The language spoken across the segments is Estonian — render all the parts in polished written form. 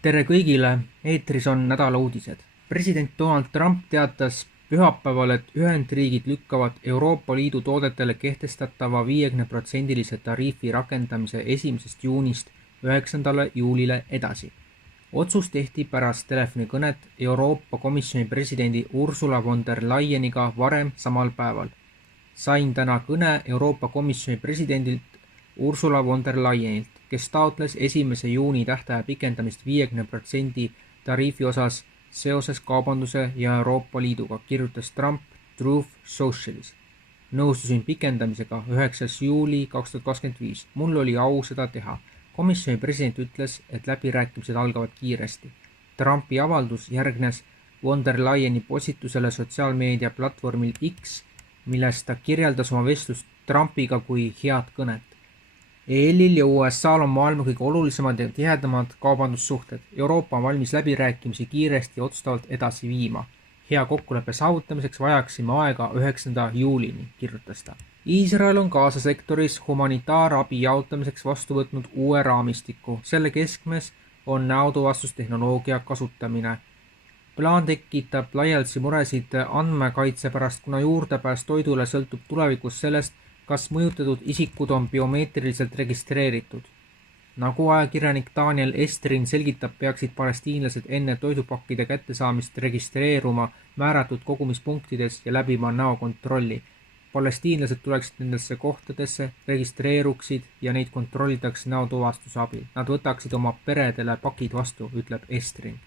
Tere kõigile, eetris on nädala uudised. President Donald Trump teatas pühapäeval, et Ühendriigid lükkavad Euroopa Liidu toodetele kehtestatava 50% tariifi rakendamise 1. juunist 9. juulile edasi. Otsus tehti pärast telefonikõnet Euroopa Komisjoni presidendi Ursula von der Leyeniga varem samal päeval. Sain täna kõne Euroopa Komisjoni presidendilt Ursula von der Leyenilt, kes taotles 1. juuni tähtaja pikendamist 50% tariifi osas seoses kaubanduse ja Euroopa Liiduga, kirjutas Trump Truth Socialis. Nõustusin pikendamisega 9. juuli 2025. Mul oli au seda teha. Komisjoni president ütles, et läbirääkimised algavad kiiresti. Trumpi avaldus järgnes von der Leyeni postitusele sotsiaalmeedia platvormil X, milles ta kirjeldas oma vestlust Trumpiga kui head kõnet. EL-il ja USA-l on maailma kõige olulisemad ja tihedamad kaubandussuhted. Euroopa on valmis läbirääkimisi kiiresti ja otsustavalt edasi viima. Hea kokkuleppe saavutamiseks vajaksime aega 9. juulini, kirjutas ta. Iisrael on Gaza sektoris humanitaarabi jaotamiseks vastu võtnud uue raamistiku. Selle keskmes on näotuvastustehnoloogia kasutamine. Plaan tekitab laialdaselt muresid andmekaitse pärast, kuna juurdepääs toidule sõltub tulevikus sellest, kas mõjutatud isikud on biomeetriliselt registreeritud. Nagu ajakirjanik Daniel Estrin selgitab, peaksid palestiinlased enne toidupakkide kättesaamist registreeruma määratud kogumispunktides ja läbima näokontrolli. Palestiinlased tuleksid nendesse kohtadesse, registreeruksid ja neid kontrollitakse näotuvastuse abil. Nad võtaksid oma peredele pakid vastu, ütleb Estrin.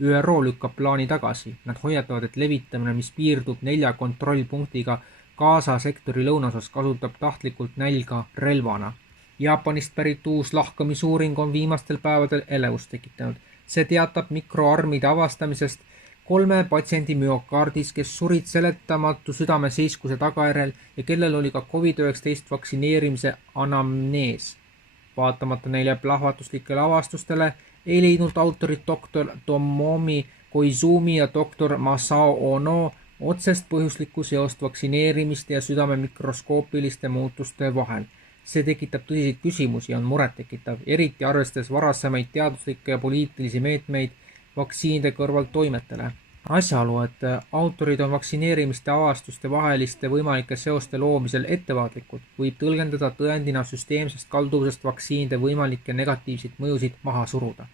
ÜRO lükkab plaani tagasi. Nad hoiatavad, et levitamine, mis piirdub 4 kontrollpunktiga Gaza sektori lõunasos, kasutab tahtlikult nälga relvana. Jaapanist pärit uus lahkamisuuring on viimastel päevadel elevust tekitanud. See teatab mikroarmide avastamisest 3 patsiendi müokardis, kes surid seletamatu südameseiskuse tagajärjel ja kellel oli ka COVID-19 vaktsineerimise anamnees. Vaatamata neile plahvatuslikele avastustele ei leidnud autorid doktor Tomomi Koizumi ja doktor Masao Ono otsest põhjuslikku seost vaktsineerimiste ja südame mikroskoopiliste muutuste vahel. See tekitab tõsiseid küsimusi ja on murettekitav, eriti arvestades varasemaid teaduslikke ja poliitilisi meetmeid vaktsiinide kõrvaltoimetele. Asjaolu, et autorid on vaktsineerimiste avastuste vaheliste võimalike seoste loomisel ettevaatlikud, võib tõlgendada tõendina süsteemsest kalduvusest vaktsiinide võimalikke negatiivseid mõjusid maha suruda.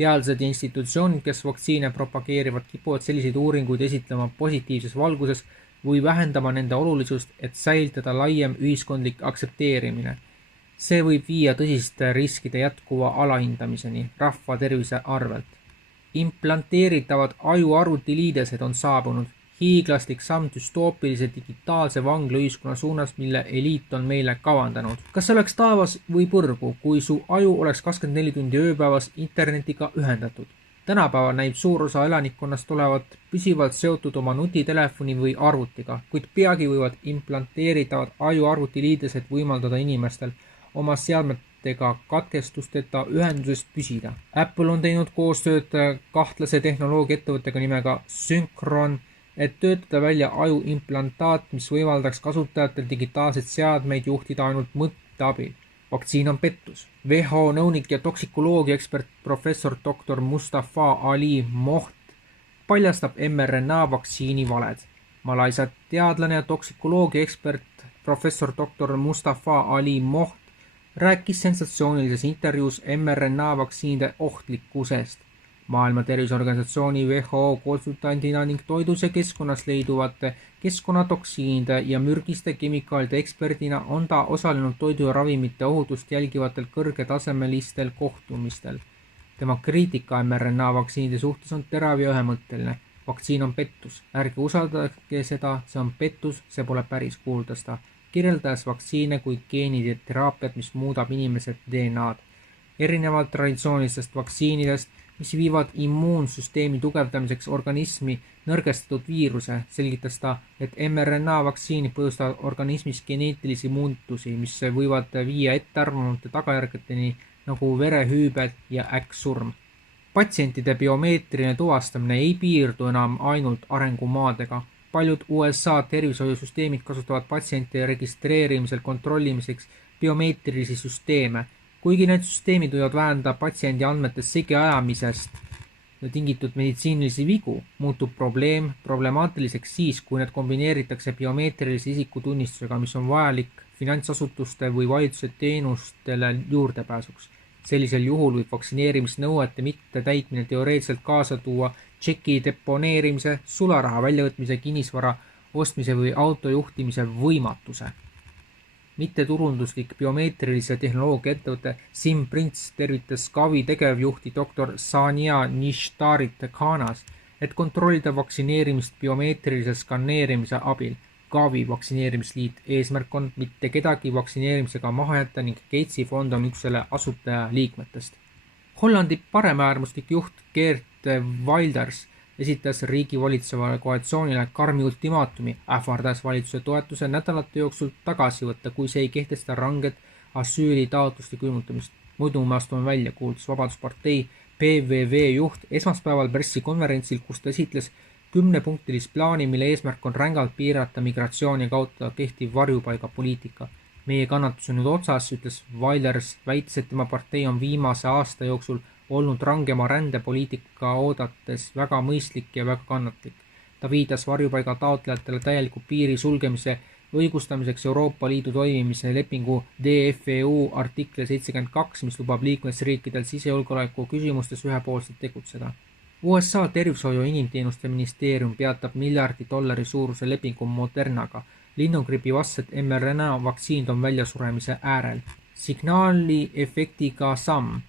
Teadlased ja institutsioonid, kes vaktsiine propageerivad, kipuvad selliseid uuringuid esitlema positiivses valguses või vähendama nende olulisust, et säilitada laiem ühiskondlik aksepteerimine. See võib viia tõsiste riskide jätkuva alahindamiseni rahva tervise arvelt. Implanteeritavad ajuarvutiliidesed on saabunud. Hiiglaslik samm düstoopilise digitaalse vanglaühiskonna suunas, mille eliit on meile kavandanud. Kas see oleks taevas või põrgu, kui su aju oleks 24 tundi ööpäevas internetiga ühendatud? Tänapäeval näib suur osa elanikkonnast olevat püsivalt seotud oma nutitelefoni või arvutiga, kuid peagi võivad implanteeritavad ajuarvutiliidesed võimaldada inimestel oma seadmetega katkestusteta ühendusest püsida. Apple on teinud koostööd kahtlase tehnoloogia ettevõttega nimega Synchron, et töötada välja ajuimplantaat, mis võimaldaks kasutajatel digitaalseid seadmeid juhtida ainult mõtte abil. Vaktsiin on pettus. WHO nõunik ja toksikoloogia ekspert professor dr. Mustafa Ali Moht paljastab mRNA vaktsiini valed. Malaisia teadlane ja toksikoloogia ekspert professor dr. Mustafa Ali Moht rääkis sensatsioonilises intervjuus mRNA vaktsiinide ohtlikkusest. Maailma Terviseorganisatsiooni WHO konsultandina ning toidus ja keskkonnas leiduvate keskkonnatoksiinide ja mürgiste kemikaalide eksperdina on ta osalenud toidu ja ravimite ohutust jälgivatel kõrgetasemelistel kohtumistel. Tema kriitika mRNA vaktsiinide suhtes on terav ja ühemõtteline. Vaktsiin on pettus. Ärge usaldage seda, see on pettus, see pole päris, kuuldas ta, kirjeldades vaktsiine kui geenide teraapiat, mis muudab inimesed DNA-d. Erinevalt traditsioonilistest vaktsiinidest, mis viivad immuunsüsteemi tugevdamiseks organismi nõrgestatud viiruse, selgitas ta, et mRNA vaktsiinid põhjustavad organismis geneetilisi muutusi, mis võivad viia ettearvamatu tagajärgedeni nagu verehüübed ja äkksurm. Patsientide biomeetriline tuvastamine ei piirdu enam ainult arengumaadega. Paljud USA tervishoiusüsteemid kasutavad patsientide registreerimisel kontrollimiseks biomeetrilisi süsteeme. Kuigi need süsteemid võivad vähendada patsiendi andmete segi ajamisest tingitud meditsiinilisi vigu, muutub problemaatiliseks siis, kui need kombineeritakse biomeetrilise isikutunnistusega, mis on vajalik finantsasutuste või valitsuse teenustele juurdepääsuks. Sellisel juhul võib vaktsineerimisnõuete mitte täitmine teoreetiliselt kaasa tuua tšeki deponeerimise, sularaha väljavõtmise, kinnisvara ostmise või autojuhtimise võimatuse. Mitteturunduslik biomeetrilise tehnoloogia ettevõte SimPrints tervitas Gavi tegevjuhti dr. Sania Nishtarit Khanas, et kontrollida vaktsineerimist biomeetrilise skaneerimise abil. Gavi vaktsineerimisliit eesmärk on mitte kedagi vaktsineerimisega maha jätta ning Gatesi fond on üks selle asutaja liikmetest. Hollandi paremäärmuslik juht Geert Wilders esitas riigi valitsevale koalitsioonile karmi ultimaatumi, ähvardas valitsuse toetuse nädalate jooksul tagasi võtta, kui see ei kehtesta ranget asüülitaotluste külmutamist. Muidu me astume välja, kuulutas Vabaduspartei PVV juht esmaspäeval pressikonverentsil, kus ta esitles 10-punktilist plaani, mille eesmärk on rängalt piirata migratsiooni ja kaotada kehtiv varjupaigapoliitika. Meie kannatus on nüüd otsas, ütles Wilders, väites, et tema partei on viimase aasta jooksul olnud rangema rändepoliitika oodates väga mõistlik ja väga kannatlik. Ta viidas varjupaiga taotlejatele täieliku piiri sulgemise õigustamiseks Euroopa Liidu toimimise lepingu DFEU artikli 72, mis lubab liikmesriikidel sisejulgeoleku küsimustes ühepoolselt tegutseda. USA tervishoiu inimteenuste ministeerium peatab $1 miljardi suuruse lepingu Modernaga. Linnugripi vastsed mRNA vaktsiinid on väljasuremise äärel. Signaali efektiga samm.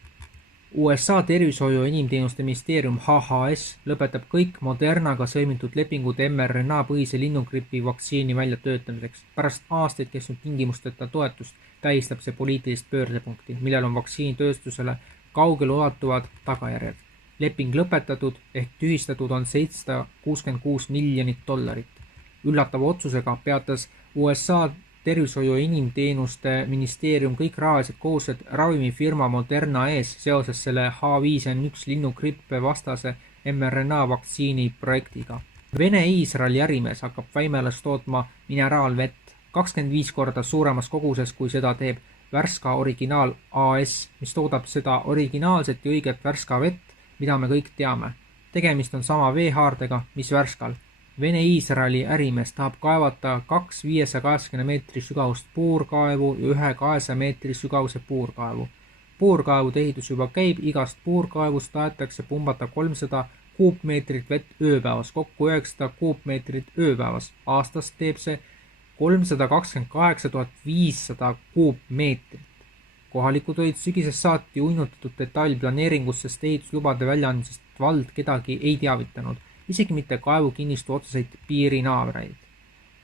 USA tervishoiu inimteenuste ministeerium HHS lõpetab kõik Modernaga sõlmitud lepingud mRNA põhise linnugripi vaktsiini väljatöötamiseks. Pärast aastaid kestnud tingimusteta toetust tähistab see poliitilist pöördepunkti, millel on vaktsiinitööstusele kaugele ulatuvad tagajärjed. Leping lõpetatud ehk tühistatud on $766 miljonit. Üllatava otsusega peatas USA tervishoiu inimteenuste ministeerium kõik rahalised kohustused ravimifirma Moderna ees seoses selle H5N1 linnugrippe vastase mRNA vaktsiini projektiga. Vene-Iisraeli ärimees hakkab Väimelas tootma mineraalvett 25 korda suuremas koguses, kui seda teeb Värska Originaal AS, mis toodab seda originaalset ja õiget Värska vett, mida me kõik teame. Tegemist on sama veehaardega, mis Värskal. Vene-Iisraeli ärimees tahab kaevata 2 580 meetri sügavust puurkaevu ja 1 200 meetri sügavuse puurkaevu. Puurkaevude ehitus juba käib, igast puurkaevust tahetakse pumbata 300 kuupmeetrit vett ööpäevas, kokku 900 kuupmeetrit ööpäevas. Aastas teeb see 328 500 kuupmeetrit. Kohalikud olid sügisest saati uinutatud detailplaneeringus, sest ehituslubade väljaandmisest vald kedagi ei teavitanud, isegi mitte kaevukinnistu otseseid piirinaabreid.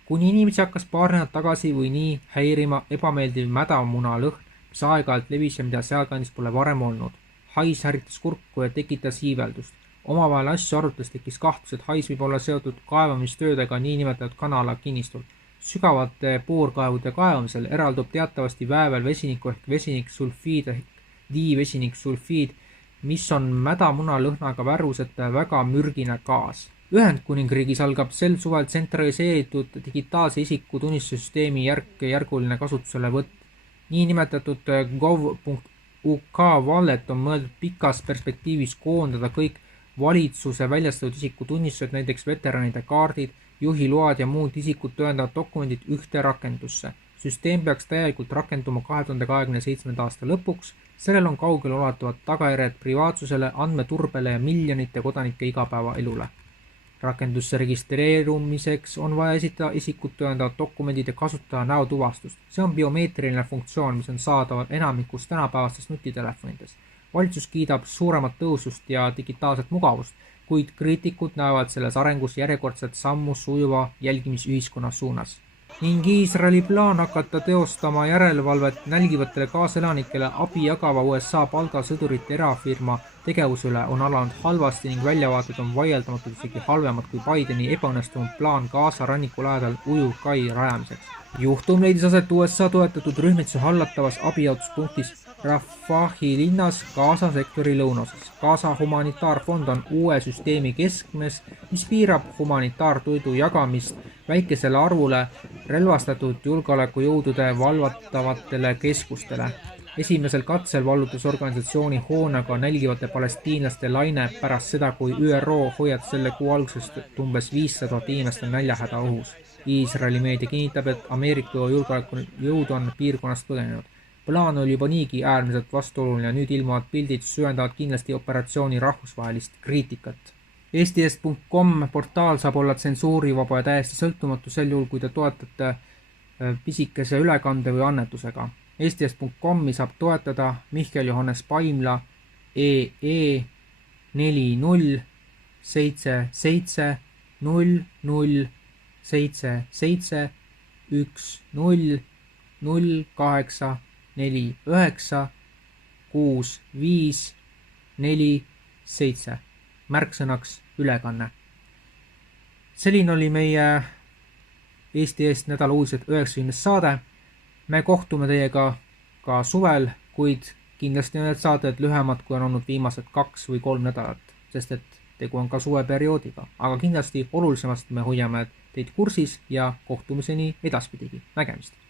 Kuni inimesi hakkas paar nädalat tagasi või nii häirima ebameeldiv mädamuna lõhn, mis aeg-ajalt levis ja mida sealkandis pole varem olnud. Hais häritas kurku ja tekitas hiiveldust. Omavahel asju arutles tekkis kahtlus, et hais võib olla seotud kaevamistöödega niinimetatud kanala kinnistul. Sügavate puurkaevude kaevamisel eraldub teatavasti väävel vesiniku ehk vesiniksulfiid ehk diivesiniksulfiid, mis on mädamuna lõhnaga värvuseta väga mürgine gaas. Ühendkuningriigis algab sel suvel tsentraliseeritud digitaalse isikutunnistussüsteemi järk-järguline kasutuselevõtt. Niinimetatud gov.uk wallet on mõeldud pikas perspektiivis koondada kõik valitsuse väljastatud isikutunnistused, näiteks veteranide kaardid, juhiload ja muud isikut tõendavad dokumendid ühte rakendusse. Süsteem peaks täielikult rakenduma 2027. aasta lõpuks. Sellel on kaugele ulatuvad tagajärjed privaatsusele, andmeturbele ja miljonite kodanike igapäevaelule. Rakendusse registreerumiseks on vaja esitada isikut tõendavad dokumendid ja kasutada näotuvastust. See on biomeetriline funktsioon, mis on saadaval enamikus tänapäevastest nutitelefonides. Valitsus kiidab suuremat tõusust ja digitaalset mugavust, kuid kriitikud näevad selles arengus järjekordset sammu sujuva jälgimisühiskonna suunas. Ning Iisraeli plaan hakata teostama järelevalvet nälgivatele kaaselanikele abi jagava USA palgasõdurite erafirma tegevuse üle on alanud halvasti ning väljavaated on vaieldamatult isegi halvemad kui Bideni ebaõnnestunud plaan Gaza ranniku lähedal ujuvkai rajamiseks. Juhtum leidis aset USA toetatud rühmituse hallatavas abijaotuspunktis Rafahi linnas Gaza sektori lõunaosas. Gaza humanitaarfond on uue süsteemi keskmes, mis piirab humanitaartoidu jagamist väikesele arvule relvastatud julgeolekujõudude valvatavatele keskustele. Esimesel katsel vallutas organisatsiooni hoonega nälgivate palestiinlaste laine pärast seda, kui ÜRO hoiatas selle kuu algusest, et umbes 500 000 inimest on näljahäda ohus. Iisraeli meedia kinnitab, et Ameerika julgeolekujõud on piirkonnast põgenenud. Plaan oli juba niigi äärmiselt vastuoluline ja nüüd ilmuvad pildid süvendavad kindlasti operatsiooni rahvusvahelist kriitikat. Eesti.com portaal saab olla tsensuurivaba ja täiesti sõltumatu sel juhul, kui te toetate pisikese ülekande või annetusega. Eesti.com-i saab toetada Mihkel Johannes Paimla EE 4077 märksõnaks ülekanne. Selline oli meie Eesti Eest nädala uudised 90. saade. Me kohtume teiega ka suvel, kuid kindlasti on need saated lühemad, kui on olnud viimased 2 või 3 nädalat, sest et tegu on ka suveperioodiga. Aga kindlasti olulisemast me hoiame teid kursis ja kohtumiseni edaspidigi. Nägemist!